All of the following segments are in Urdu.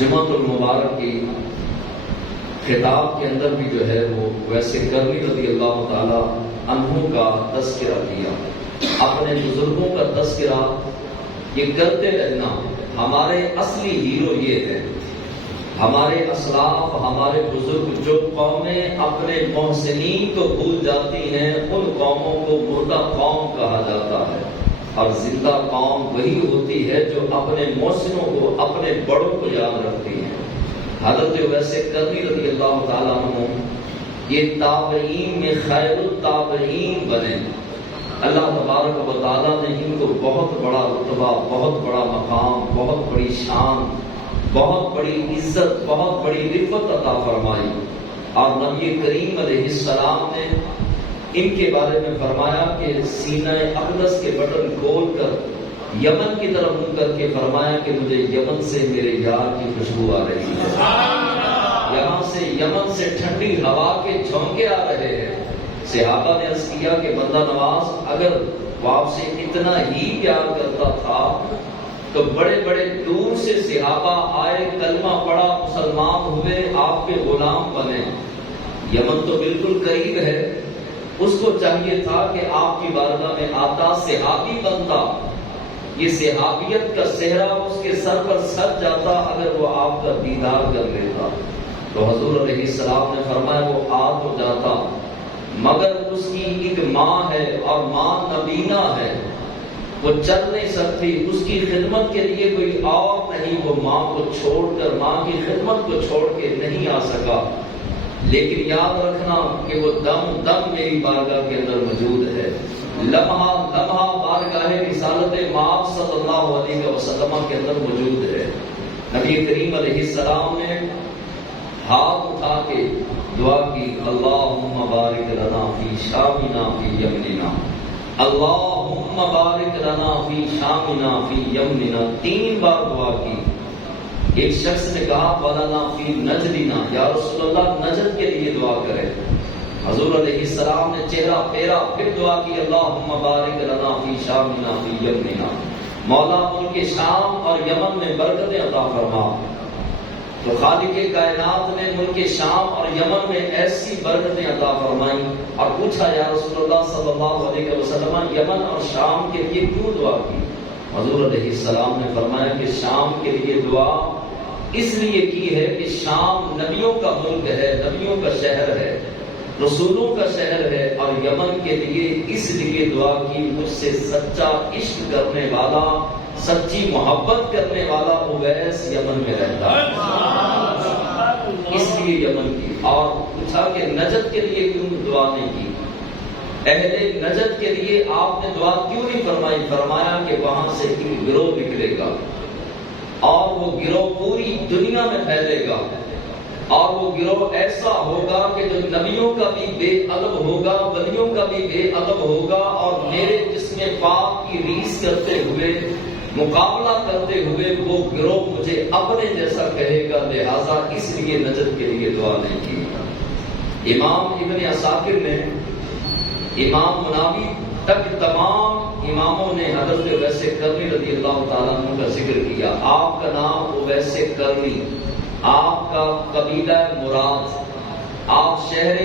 جمعۃ المبارک کی خطاب کے اندر بھی جو ہے وہ ویسے کرنی رضی اللہ تعالی عنہ کا تذکرہ کیا، اپنے بزرگوں کا تذکرہ یہ کرتے رہنا۔ ہمارے اصلی ہیرو یہ ہے، ہمارے اسلاف، ہمارے بزرگ۔ جو قومیں اپنے محسنین کو بھول جاتی ہیں ان قوموں کو مردہ قوم کہا جاتا ہے، اور زندہ قوم وہی ہوتی ہے جو اپنے محسنوں کو، اپنے بڑوں کو یاد رکھتی ہے۔ حضرت ویسے کرنی رضی اللہ تعالیٰ عنہ یہ تابعین میں خیر التابعین بنے۔ اللہ تبارک و تعالیٰ نے ان کو بہت بڑا رتبہ، بہت بڑا مقام، بہت بڑی شان، بہت بڑی عزت، بہت بڑی رفعت عطا فرمائی۔ اور نبی کریم علیہ السلام نے ان کے بارے میں فرمایا کہ سینہ اقدس کے بٹن کھول کر یمن کی طرف منہ کر کے فرمایا کہ مجھے یمن سے میرے یار کی خوشبو آ رہی ہے، یہاں سے یمن سے ٹھنڈی ہوا کے جھونکے آ رہے ہیں۔ صحابہ نے عرض کیا کہ بندہ نواز اگر وہ آپ سے اتنا ہی پیار کرتا تھا تو بڑے بڑے دور سے صحابہ آئے، کلمہ پڑھا، مسلمان ہوئے، آپ کے غلام بنے۔ یمن تو بالکل قریب ہے، اس کو چاہیے تھا کہ آپ کی بارگاہ میں آتا، صحابی بنتا، یہ صحابیت کا صحرا اس کے سر پر سج جاتا اگر وہ آپ کا دیدار کر لیتا۔ تو حضور علیہ السلام نے فرمایا وہ آ تو جاتا مگر اس کی ایک ماں ہے اور ماں نبینا ہے، وہ چل نہیں سکتی، اس کی خدمت کے لیے کوئی اور نہیں، وہ ماں کو چھوڑ کر، ماں کی خدمت کو چھوڑ کے نہیں آ سکا۔ لیکن یاد رکھنا کہ وہ دم دم میری بارگاہ کے اندر موجود ہے، لمحہ لمحہ بارگاہ رسالت مآب صلی اللہ علیہ وسلم کے اندر موجود ہے۔ نبی کریم علیہ السلام نے ہاتھ اٹھا کے دعا کی، اللہم بارک لنا فی شامنا فی یمننا، اللہم بارک لنا فی شامنا فی یمننا، 3 بار دعا کی۔ ایک شخص نے کہا وَلَنَا فِي نَجْدِنَا، یا رسول اللہ نجد کے لیے دعا کرے۔ حضور علیہ السلام نے چہرہ پھیرا، پھر دعا کی، اللہم بارک لنا فی شامنا فی یمننا، مولا ملک شام اور یمن میں برکتیں عطا فرما۔ تو خالق کائنات نے ملک شام اور یمن میں ایسی برکتیں عطا فرمائیں، اور پوچھا یا رسول اللہ صلی اللہ علیہ وسلم یمن اور شام کے لیے کیوں دعا کی؟ حضور علیہ السلام نے فرمایا کہ شام کے لیے دعا اس لیے کی ہے کہ شام نبیوں کا ملک ہے، نبیوں کا شہر ہے، رسولوں کا شہر ہے، اور یمن کے لیے اس لیے دعا کی مجھ سے سچا عشق کرنے والا، سچی محبت کرنے والا اویس یمن میں رہتا ہے، اس لیے یمن کی۔ اور پوچھا کہ نجد کے لیے کیوں دعا نہیں کی؟ اہل نجد کے لیے آپ نے دعا کیوں نہیں فرمائی؟ فرمایا کہ وہاں سے ایک گروہ نکلے گا اور وہ گروہ پوری دنیا میں پھیلے گا، اور وہ گروہ ایسا ہوگا کہ جو نبیوں کا بھی بے ادب ہوگا، ولیوں کا بھی بے ادب ہوگا، اور میرے جسم پاک کی ریس کرتے ہوئے، مقابلہ کرتے ہوئے وہ گروہ مجھے اپنے جیسا کہے گا، لہذا اس لیے نجد کے لیے دعا نہیں کی۔ امام ابن عساکر نے، امام مناوی تک تمام اماموں نے حضرت ویسے کرنی رضی اللہ تعالیٰ عنہ کا ذکر کیا۔ آپ کا نام ویسے کرنی، آپ کا قبیلہ مراد، آپ شہر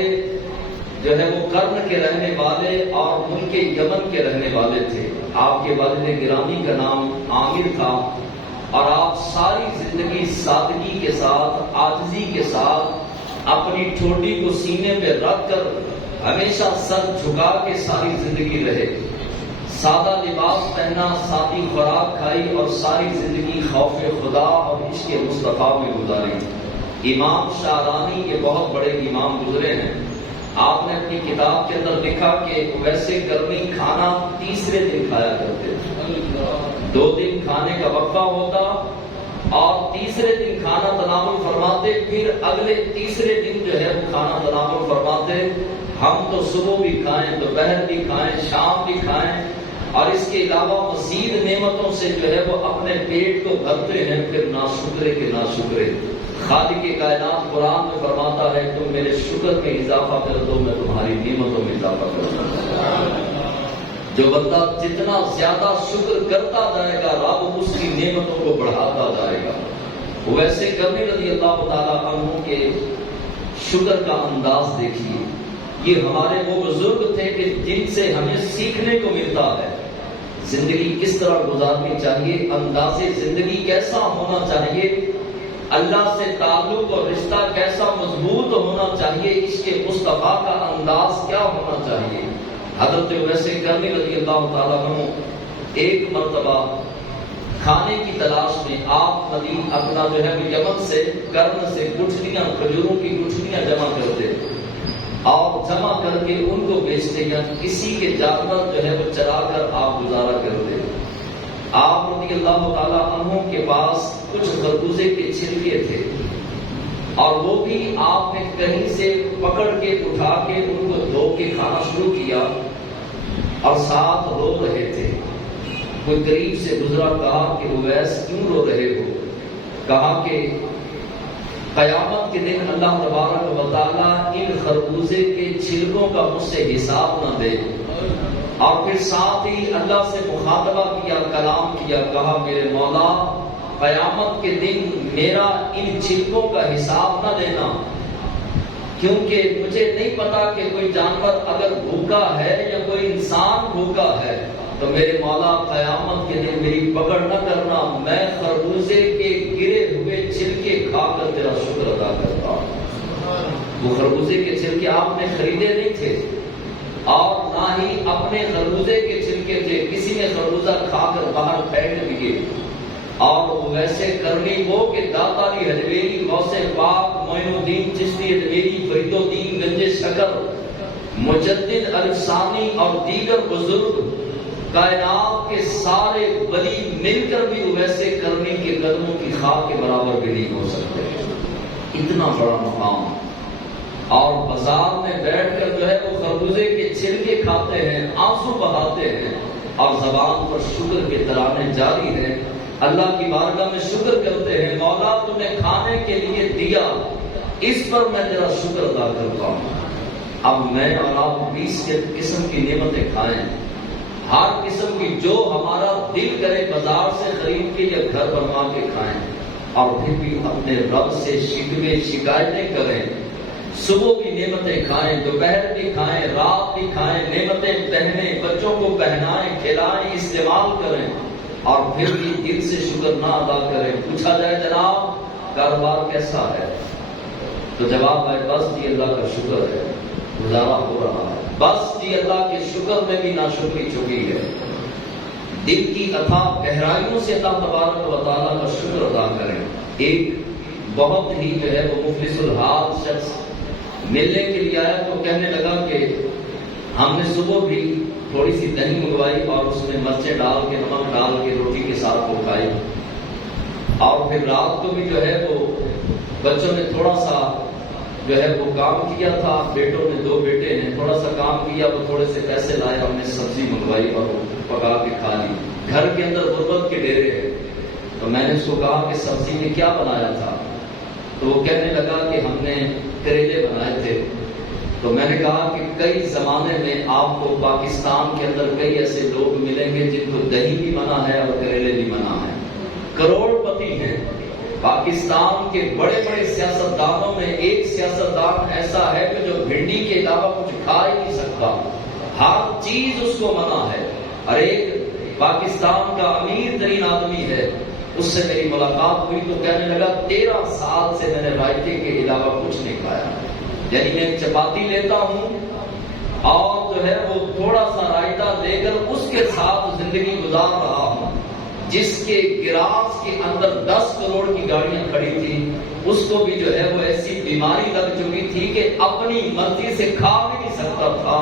جو ہے وہ کرن کے رہنے والے اور ملک یمن کے رہنے والے تھے۔ آپ کے والد گرامی کا نام عامر تھا، اور آپ ساری زندگی سادگی کے ساتھ، عاجزی کے ساتھ اپنی ٹھوڈی کو سینے پہ رکھ کر ہمیشہ سر جھکا کے ساری زندگی رہے، سادہ لباس پہنا، سادی خوراک کھائی، اور ساری زندگی خوف خدا اور عشق مصطفیٰ میں گزاری۔ امام شارانی یہ بہت بڑے امام گزرے ہیں، آپ نے اپنی کتاب کے اندر لکھا کہ ویسے کرنی کھانا تیسرے دن کھایا کرتے تھے، 2 دن کھانے کا وقفہ ہوتا اور تیسرے دن کھانا تناول فرماتے، پھر اگلے تیسرے دن جو ہے وہ کھانا تناول فرماتے۔ ہم تو صبح بھی کھائیں، دوپہر بھی کھائیں، شام بھی کھائیں، اور اس کے علاوہ مزید نعمتوں سے جو ہے وہ اپنے پیٹ کو بھرتے ہیں، پھر ناشکرے کے ناشکرے۔ خالق کائنات قرآن میں فرماتا ہے تم میرے شکر میں اضافہ کر دو، میں تمہاری نعمتوں میں اضافہ کر دوں۔ جو بندہ جتنا زیادہ شکر کرتا جائے گا، رب اس کی نعمتوں کو بڑھاتا جائے گا۔ ویسے کرنے رضی اللہ تعالیٰ عنہ کے شکر کا انداز دیکھیے. یہ ہمارے وہ بزرگ تھے کہ جن سے ہمیں سیکھنے کو ملتا ہے زندگی کس طرح گزارنی چاہیے, انداز زندگی کیسا ہونا چاہیے, اللہ سے تعلق اور رشتہ کیسا مضبوط ہونا چاہیے, اس کے مصطفیٰ کا انداز کیا ہونا چاہیے. حضرت ویسے کرنی رضی اللہ تعالیٰ عنہ ایک مرتبہ کھانے کی تلاش میں آپ اپنا جو ہے یمن سے کرن سے گٹھلیاں, کھجوروں کی گٹھلیاں جمع کرتے اور جمع کر کے ان کو بیچتے یا کسی کے جانور جو ہے وہ چرا کر آپ گزارا کرتے. آپ رضی اللہ تعالیٰ عنہ کے پاس کچھ خربوزے کے چھلکے تھے اور وہ بھی آپ نے کہیں سے پکڑ کے اٹھا کے ان کو دھو کے کھانا شروع کیا اور ساتھ رو رہے تھے. کوئی قریب سے گزرا, کہا کہ اویس کیوں رو رہے ہو؟ کہا کہ قیامت کے دن اللہ تبارک و تعالیٰ ان خربوزے کے چھلکوں کا مجھ سے حساب نہ دے. اور پھر ساتھ ہی اللہ سے مخاطبہ کیا, کلام کیا, کہا میرے مولا قیامت کے دن میرا ان چھلکوں کا حساب نہ دینا, کیونکہ مجھے نہیں پتا کہ کوئی جانور اگر بھوکا ہے یا کوئی انسان بھوکا ہے تو میرے مولا قیامت کے دن میری پکڑ نہ کرنا, میں خربوزے کے گرے ہوئے چھلکے کھا کر تیرا شکر ادا کرتا ہوں. وہ خربوزے کے چھلکے آپ نے خریدے نہیں تھے اور نہ ہی اپنے خربوزے کے چھلکے تھے, کسی نے خربوزہ کھا کر باہر پھینک دیے. اور ویسے کرنی وہ کہ داتا علی حجویری, غوث پاک معین الدین چشتی اجمیری, فرید الدین گنج شکر, مجدد الثانی اور دیگر بزرگ کائنات کے سارے ولی مل کر بھی ویسے کرنی کے قدموں کی خاک کے برابر بھی نہیں ہو سکتے. اتنا بڑا مقام. اور بازار میں بیٹھ کر جو ہے وہ خربوزے کے چھلکے کھاتے ہیں, آنسو بہاتے ہیں اور زبان پر شکر کے ترانے جاری ہیں. اللہ کی بارگاہ میں شکر کرتے ہیں, مولا تو نے کھانے کے لیے دیا, اس پر میں تیرا شکر ادا کرتا ہوں. اب میں اور آپ 20 قسم کی نعمتیں کھائیں, ہر قسم کی جو ہمارا دل کرے بازار سے خرید کے یا گھر بنوا کے کھائیں, اور پھر بھی اپنے رب سے شکوے شکایتیں کریں. صبح کی نعمتیں کھائیں, دوپہر بھی کھائیں, رات بھی کھائیں, نعمتیں پہنیں, بچوں کو پہنائیں, کھلائیں, استعمال کریں, اور پھر بھی دل سے شکر نہ ادا کریں. پوچھا جائے جناب کاروبار کیسا ہے تو جواب ہے بس جی اللہ کا شکر ہے, گزارا ہو رہا ہے, بس جی اللہ کے شکر میں بھی ناشکری چھپی ہے. دل کی اتھاہ گہرائیوں سے اللہ تبارک و تعالیٰ کا شکر ادا کریں. ایک بہت ہی جو ہے وہ مفلس الحال شخص ملنے کے لیے آیا تو کہنے لگا کہ ہم نے صبح بھی تھوڑی سی دہی منگوائی اور اس میں مرچیں ڈال کے, نمک ڈال کے روٹی کے ساتھ وہ کھائی, اور پھر رات کو بھی جو ہے وہ بچوں نے تھوڑا سا جو ہے وہ کام کیا تھا, بیٹوں نے 2 بیٹے ہیں, تھوڑا سا کام کیا, وہ تھوڑے سے پیسے لائے, ہم نے سبزی منگوائی اور پکا کے کھا لی. گھر کے اندر غربت کے ڈیرے ہیں. تو میں نے اس کو کہا کہ سبزی میں کیا بنایا تھا؟ تو وہ کہنے لگا کہ ہم نے کریلے بنائے تھے. تو میں نے کہا کہ کئی زمانے میں آپ کو پاکستان کے اندر کئی ایسے لوگ ملیں گے جن کو دہی بھی منع ہے اور کریلے بھی منع ہے, کروڑ پتی ہیں. پاکستان کے بڑے بڑے سیاستدانوں میں ایک سیاستدان ایسا ہے کہ جو بھنڈی کے علاوہ کچھ کھا ہی نہیں سکتا, ہر چیز اس کو منع ہے. اور ایک پاکستان کا امیر ترین آدمی ہے, اس سے میری ملاقات ہوئی تو کہنے لگا 13 سال سے میں نے رائتے کے علاوہ کچھ نہیں کھایا. یعنی میں چپاتی لیتا ہوں اور جو ہے وہ تھوڑا سا رائتا لے کر اس کے ساتھ زندگی گزار رہا ہوں. جس کے گراس کے اندر 10 کروڑ کی گاڑیاں کھڑی تھی, اس کو بھی جو ہے وہ ایسی بیماری لگ چکی تھی کہ اپنی مرضی سے کھا بھی نہیں سکتا تھا.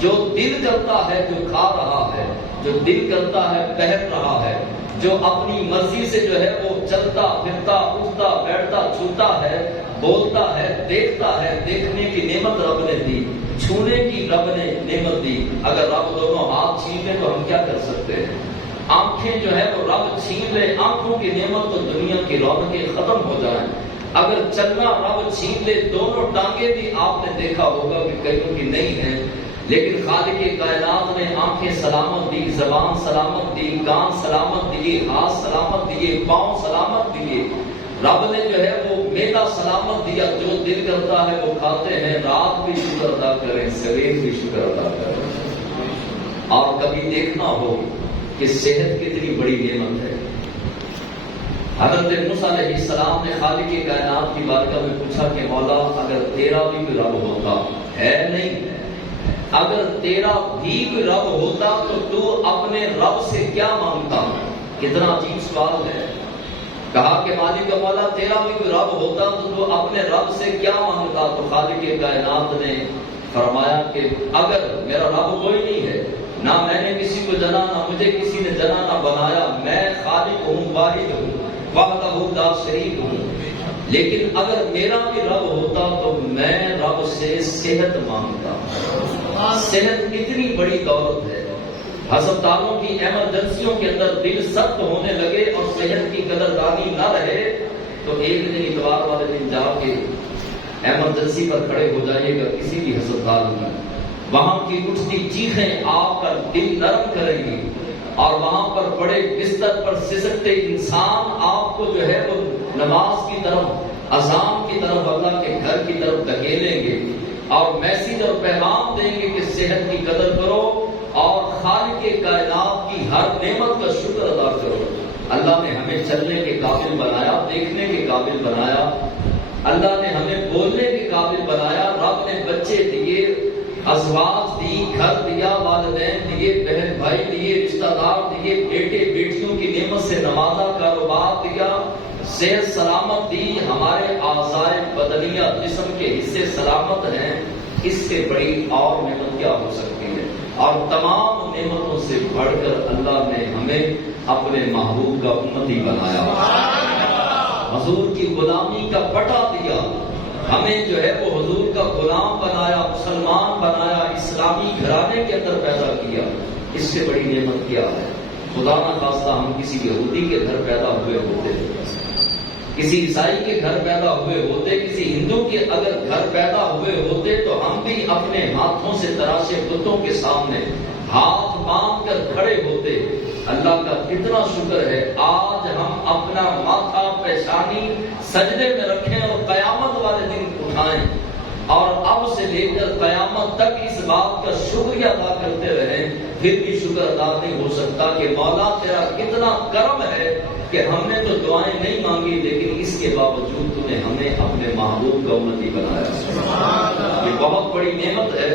جو دل کرتا ہے جو کھا رہا ہے, جو دل کرتا ہے پہن رہا ہے, جو اپنی مرضی سے جو ہے وہ چلتا پھرتا اٹھتا بیٹھتا چھوتا ہے, بولتا ہے, دیکھتا ہے. دیکھنے کی نعمت رب نے دی, چھونے کی رب نے نعمت دی. اگر رب دونوں ہاتھ چھین لے تو ہم کیا کر سکتے ہیں؟ آنکھیں جو ہے وہ رب چھین لے, آنکھوں کی نعمت تو دنیا کی رونقیں ختم ہو جائیں. اگر چلنا رب چھین لے, دونوں ٹانگیں بھی آپ نے دیکھا ہوگا کہ کئیوں کی نہیں ہیں, لیکن خالق کائنات نے آنکھیں سلامت دی, زبان سلامت دی, کان سلامت دیے, ہاتھ سلامت دیے, پاؤں سلامت دیے. رب نے جو ہے وہ میلا سلامت دیا، جو دل کرتا ہے وہ کھاتے ہیں، رات بھی شکر ادا کریں، سویر بھی شکر ادا کریں۔ اور کبھی دیکھنا ہو کہ صحت کتنی بڑی نعمت ہے۔ حضرت موسیٰ علیہ السلام نے خالق کائنات کی بارگاہ میں پوچھا کہ مولا اگر تیرا بھی کوئی رب ہوتا، ہے نہیں، اگر تیرا بھی کوئی رب ہوتا تو اپنے رب سے کیا مانگتا؟ کتنا عجیب سوال ہے۔ کہا کہ مالک و مولا تیرا بھی کوئی رب ہوتا تو اپنے رب سے کیا مانگتا؟ تو خالق کائنات نے فرمایا کہ اگر میرا رب کوئی نہیں ہے، نہ میں نے کسی کو جنا، نہ مجھے کسی نے جنا نہ بنایا، میں خالق ہوں، واحد ہوں، وحدہ لا شریک ہوں، لیکن اگر میرا بھی رب ہوتا تو میں رب سے صحت مانگتا۔ صحت کتنی بڑی دولت ہے۔ ہسپتالوں کی ایمرجنسیوں کے اندر دل سخت ہونے لگے اور صحت کی قدردانی نہ رہے تو ایک دن اتوار والے دن جا کے ایمرجنسی پر کھڑے ہو جائیے گا کسی بھی ہسپتال میں، وہاں کی اٹھتی چیخیں آپ کا دل نرم کریں گی، اور وہاں پر بڑے بستر پر سسکتے انسان آپ کو جو ہے وہ نماز کی طرف، اذان کی طرف، اللہ کے گھر کی طرف دھکیلیں گے اور میسج اور پیغام دیں گے کہ صحت کی قدر کرو اور خالق کائنات کی ہر نعمت کا شکر ادا کرو۔ اللہ نے ہمیں چلنے کے قابل بنایا، دیکھنے کے قابل بنایا، اللہ نے ہمیں بولنے کے قابل بنایا، رب نے بچے دیے، ازواج دی، گھر دیا، والدین دیے، بہن بھائی دیے، رشتہ دار دیے، بیٹے بیٹیوں کی نعمت سے نوازا، کاروبار دیا، صحت سلامت دی، ہمارے اعضائے بدنیہ جسم کے حصے سلامت ہیں، اس سے بڑی اور نعمت کیا ہو سکتی ہے؟ اور تمام نعمتوں سے بڑھ کر اللہ نے ہمیں اپنے محبوب کا امتی بنایا، حضور کی غلامی کا پٹا دیا، ہمیں جو ہے وہ حضور کا غلام بنایا، مسلمان بنایا، اسلامی گھرانے کے اندر پیدا کیا۔ اس سے بڑی نعمت کیا ہے؟ خدا نہ خواستہ ہم کسی یہودی کے گھر پیدا ہوئے ہوتے، کسی عیسائی کے گھر پیدا ہوئے ہوتے، کسی ہندو کے اگر گھر پیدا ہوئے ہوتے تو ہم بھی اپنے ہاتھوں سے تراشے بتوں کے سامنے ہاتھ باندھ کر کھڑے ہوتے۔ اللہ کا کتنا شکر ہے آج ہم اپنا ماتھا پیشانی سجدے میں رکھیں اور قیامت والے دن اٹھائیں، اور اب سے لے کر قیامت تک اس بات کا شکریہ ادا کرتے رہیں، پھر بھی شکر ادا نہیں ہو سکتا کہ مولا تیرا کتنا کرم ہے کہ ہم نے تو دعائیں نہیں مانگی لیکن اس کے باوجود تو نے ہمیں اپنے محبوب کا امتی بنایا۔ یہ بہت بڑی نعمت ہے۔